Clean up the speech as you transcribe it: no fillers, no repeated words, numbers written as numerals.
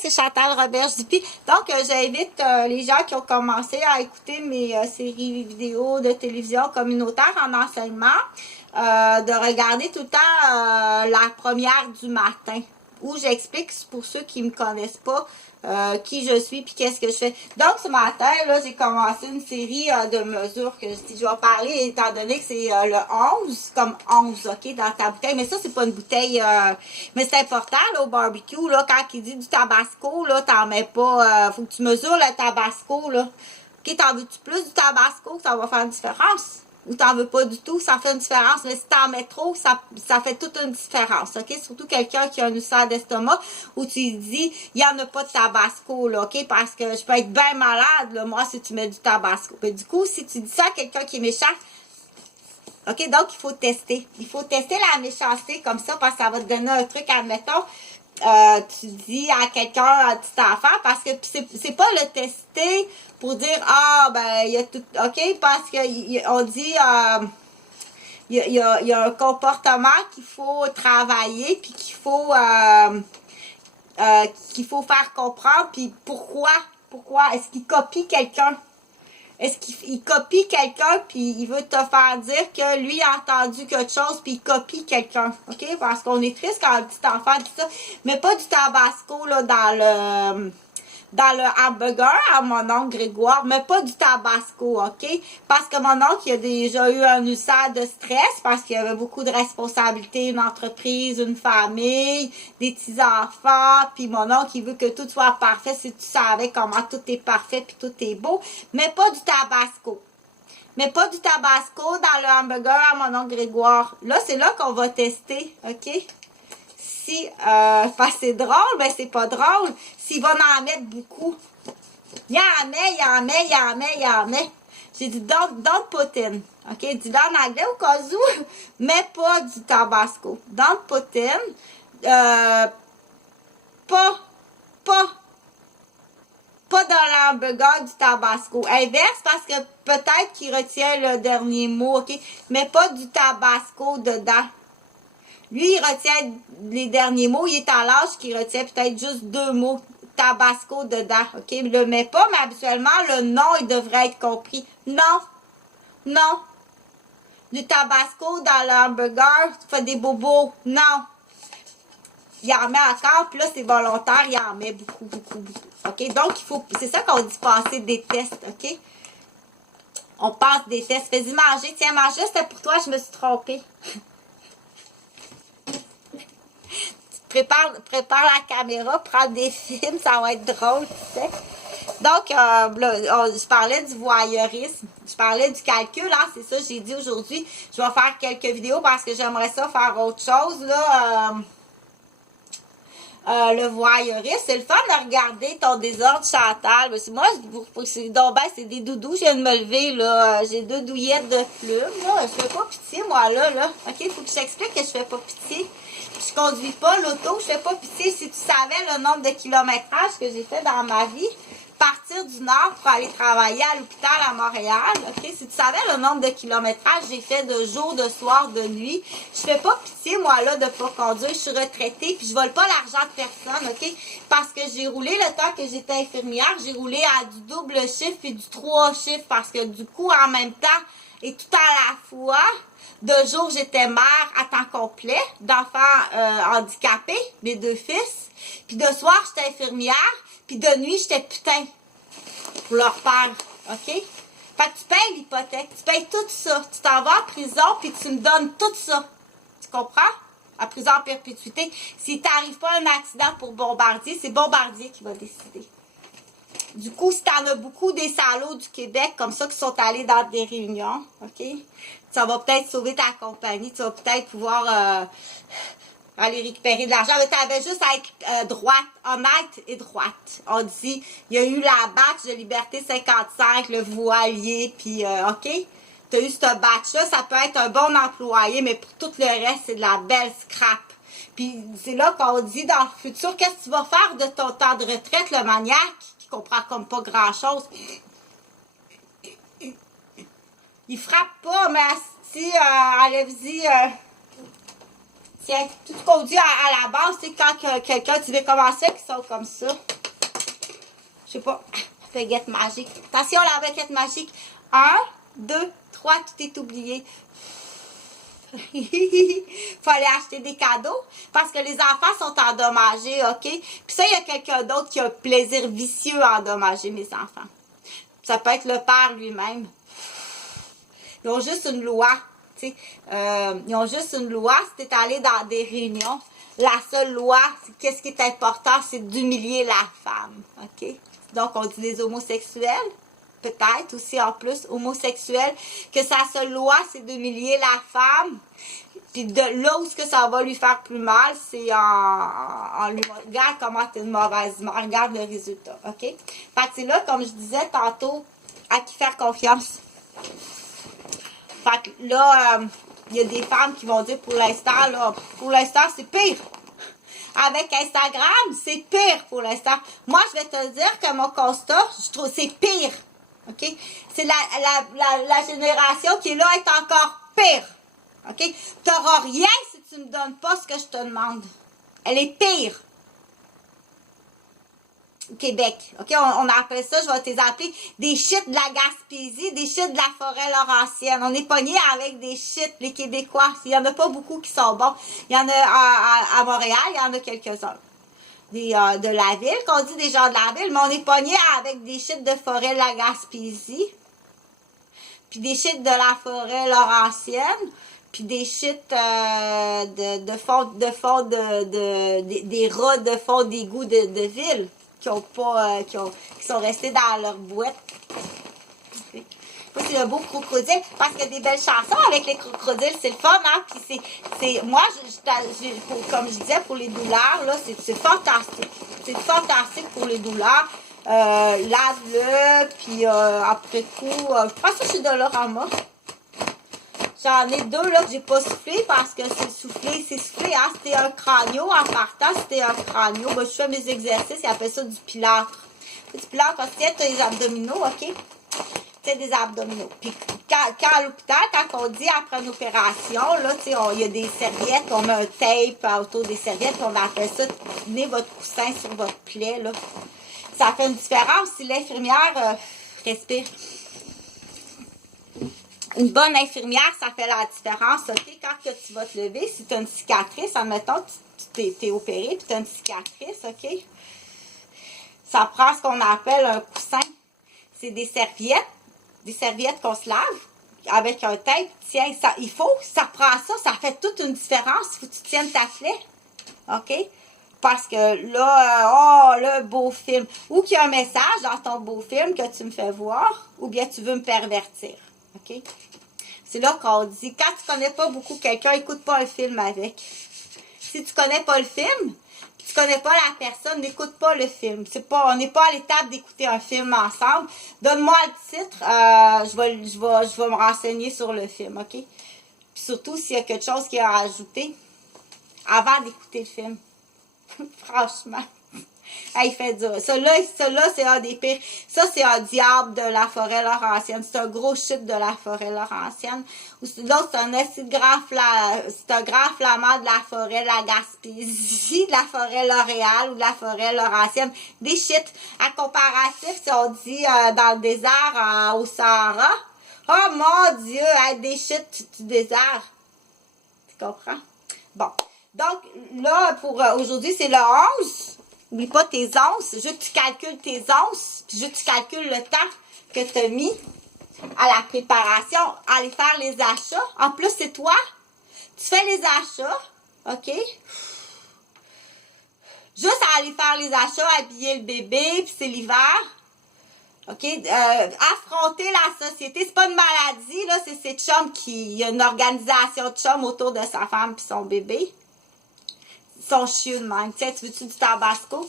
c'est Chantal Roberge-Dupuis. Donc, j'invite les gens qui ont commencé à écouter mes séries vidéo de télévision communautaire en enseignement de regarder tout le temps la première du matin, où j'explique, pour ceux qui me connaissent pas, qui je suis puis qu'est-ce que je fais. Donc, ce matin, là, j'ai commencé une série de mesures que je vais parler, étant donné que c'est le 11, comme 11, OK, dans ta bouteille. Mais ça, c'est pas une bouteille, mais c'est important, là, au barbecue, là, quand il dit du tabasco, là, t'en mets pas, faut que tu mesures le tabasco, là. OK, t'en veux-tu plus du tabasco, ça va faire une différence? Ou t'en veux pas du tout, ça fait une différence. Mais si t'en mets trop, ça fait toute une différence, OK? Surtout quelqu'un qui a un ulcère d'estomac, où tu lui dis, il n'y en a pas de tabasco, là, OK? Parce que je peux être bien malade, là, moi, si tu mets du tabasco. Mais du coup, si tu dis ça à quelqu'un qui est méchant, OK? Donc, il faut tester. Il faut tester la méchanceté comme ça, parce que ça va te donner un truc, admettons, tu dis à quelqu'un, à un petit enfant, parce que c'est pas le tester pour dire, ah, ben, il y a tout, OK, parce que on dit, il y a un comportement qu'il faut travailler, puis qu'il faut faire comprendre, puis pourquoi est-ce qu'il copie quelqu'un? Est-ce qu'il copie quelqu'un, puis il veut te faire dire que lui a entendu quelque chose, puis il copie quelqu'un, OK? Parce qu'on est triste quand un petit enfant dit ça. Mais pas du tabasco, là, dans le hamburger à mon oncle Grégoire, mais pas du tabasco, OK? Parce que mon oncle, il a déjà eu un ulcère de stress, parce qu'il avait beaucoup de responsabilités, une entreprise, une famille, des petits-enfants, puis mon oncle, il veut que tout soit parfait, si tu savais comment tout est parfait, puis tout est beau, mais pas du tabasco. Mais pas du tabasco dans le hamburger à mon oncle Grégoire. Là, c'est là qu'on va tester, OK? Si c'est drôle, ben c'est pas drôle. S'il va en mettre beaucoup. Il en met. J'ai dit don't put in. OK? Dis-le en anglais au cas où. Mais pas du tabasco. Don't put in. Pas dans l'hamburger du tabasco. Inverse, parce que peut-être qu'il retient le dernier mot, OK? Mais pas du tabasco dedans. Lui, il retient les derniers mots. Il est à l'âge qu'il retient peut-être juste 2 mots. Tabasco dedans, OK? Il ne le met pas, mais habituellement, le nom, il devrait être compris. Non. Du tabasco dans le hamburger, tu fais des bobos. Non. Il en met encore, puis là, c'est volontaire, il en met beaucoup. OK? Donc, c'est ça qu'on dit passer des tests, OK? On passe des tests. Fais-y manger. Tiens, mange, c'était pour toi, je me suis trompée. Prépare la caméra, prends des films, ça va être drôle, tu sais. Donc, là, je parlais du voyeurisme, je parlais du calcul, hein, c'est ça, j'ai dit aujourd'hui, je vais faire quelques vidéos parce que j'aimerais ça faire autre chose, là. Le voyeurisme, c'est le fun de regarder ton désordre, Chantal. Moi, c'est des doudous, je viens de me lever, là. J'ai 2 douillettes de plumes, là. Je fais pas pitié, moi, là. OK, il faut que je t'explique que je fais pas pitié. Je conduis pas l'auto, je fais pas pitié. Si tu savais le nombre de kilométrages que j'ai fait dans ma vie, partir du Nord pour aller travailler à l'hôpital à Montréal, OK? Si tu savais le nombre de kilométrages j'ai fait de jour, de soir, de nuit, je fais pas pitié, moi, là, de pas conduire. Je suis retraitée, puis je vole pas l'argent de personne, OK? Parce que j'ai roulé le temps que j'étais infirmière, j'ai roulé à du double chiffre puis du 3 chiffres, parce que du coup, en même temps, et tout à la fois, de jour, j'étais mère à temps complet, d'enfants handicapés, mes 2 fils. Puis de soir, j'étais infirmière. Puis de nuit, j'étais putain pour leur père. OK? Fait que tu payes l'hypothèque. Tu payes tout ça. Tu t'en vas en prison, puis tu me donnes tout ça. Tu comprends? En prison en perpétuité. S'il t'arrive pas un accident pour Bombardier, c'est Bombardier qui va décider. Du coup, si t'en as beaucoup des salauds du Québec comme ça qui sont allés dans des réunions, OK? Ça va peut-être sauver ta compagnie. Tu vas peut-être pouvoir aller récupérer de l'argent. Mais tu avais juste à être droite, honnête et droite. On dit, il y a eu la batch de Liberté 55, le voilier, puis OK? Tu as eu ce batch-là, ça peut être un bon employé, mais pour tout le reste, c'est de la belle scrap. Puis c'est là qu'on dit dans le futur, qu'est-ce que tu vas faire de ton temps de retraite, le maniaque, qui comprend comme pas grand-chose. Il frappe pas, mais si, allez-y, Tiens, tout ce qu'on dit à la base, c'est quand quelqu'un, tu veux commencer, qu'ils sont comme ça. Je sais pas. Baguette magique. Attention, la baguette magique. 1, 2, 3, tout est oublié. Faut aller acheter des cadeaux parce que les enfants sont endommagés, OK? Puis ça, il y a quelqu'un d'autre qui a un plaisir vicieux à endommager mes enfants. Ça peut être le père lui-même. Ils ont juste une loi, tu sais. Ils ont juste une loi. Si tu es allé dans des réunions, la seule loi, qu'est-ce qui est important, c'est d'humilier la femme, OK? Donc, on dit les homosexuels, peut-être aussi en plus, homosexuels, que sa seule loi, c'est d'humilier la femme. Puis de là où ce que ça va lui faire plus mal, c'est en lui regarde comment t'es une mauvaise mère, regarde le résultat, OK? Fait que c'est là, comme je disais tantôt, à qui faire confiance. Fait que là, il y a des femmes qui vont dire pour l'instant, c'est pire. Avec Instagram, c'est pire pour l'instant. Moi, je vais te dire que mon constat, je trouve c'est pire. OK? C'est la génération qui est là est encore pire. OK? Tu n'auras rien si tu ne me donnes pas ce que je te demande. Elle est pire. Québec. OK? On appelle ça, je vais te les appeler, des shit de la Gaspésie, des shit de la forêt laurentienne. On est pognés avec des shit, les Québécois. Il n'y en a pas beaucoup qui sont bons. Il y en a à Montréal, il y en a quelques-uns. De la ville, qu'on dit des gens de la ville, mais on est pognés avec des shit de forêt de la Gaspésie, puis des shit de la forêt laurentienne, puis des shit des rats de fond d'égout de ville qui sont restés dans leur boîte. C'est un beau crocodile, parce qu'il y a des belles chansons avec les crocodiles, c'est le fun, hein? Puis moi, comme je disais, pour les douleurs, là, c'est fantastique. C'est fantastique pour les douleurs. Lave-le, puis après coup, je pense que c'est de l'orama. J'en ai 2 là que j'ai pas soufflé parce que c'est soufflé, hein. C'était un cranio en partant, c'était un cranio. Ben, je fais mes exercices, ils appellent ça du pilâtre. Du pilâtre parce que tu as les abdominaux, OK? C'est des abdominaux. Puis quand à l'hôpital, quand on dit après une opération, là, tu sais, il y a des serviettes, on met un tape autour des serviettes, on appelle ça tenez votre coussin sur votre plaie, là. Ça fait une différence si l'infirmière respire. Une bonne infirmière, ça fait la différence, OK? Quand que tu vas te lever, si tu as une cicatrice, admettons, tu t'es opéré, puis tu as une cicatrice, OK? Ça prend ce qu'on appelle un coussin. C'est des serviettes qu'on se lave avec un tape. Tiens, ça prend ça, ça fait toute une différence. Il faut que tu tiennes ta plaie, OK? Parce que là, le beau film. Ou qu'il y a un message dans ton beau film que tu me fais voir, ou bien tu veux me pervertir. OK? C'est là qu'on dit, quand tu connais pas beaucoup quelqu'un, écoute pas un film avec. Si tu connais pas le film, puis tu connais pas la personne, n'écoute pas le film. On n'est pas à l'étape d'écouter un film ensemble. Donne-moi le titre, je vais me renseigner sur le film, OK? Puis surtout s'il y a quelque chose qui est à rajouter avant d'écouter le film. Franchement. Il fait dur. Celui-là, c'est un des pires. Ça, c'est un diable de la forêt laurentienne. C'est un gros shit de la forêt laurentienne. L'autre, c'est un grand flamand de la forêt de la Gaspésie, de la forêt L'Oréal ou de la forêt laurentienne. Des shit. À comparatif, si on dit dans le désert au Sahara, oh mon Dieu, des shit du désert. Tu comprends? Bon. Donc, là, pour aujourd'hui, c'est le 11. N'oublie pas tes onces. Je veux que tu calcules tes onces. Puis je veux que tu calcules le temps que tu as mis à la préparation, à aller faire les achats. En plus, c'est toi. Tu fais les achats. OK? Juste à aller faire les achats, habiller le bébé, puis c'est l'hiver. OK? Affronter la société. C'est pas une maladie, là. C'est ces chums il y a une organisation de chums autour de sa femme puis son bébé. Ils sont chieux de même. Tiens, tu veux-tu du tabasco?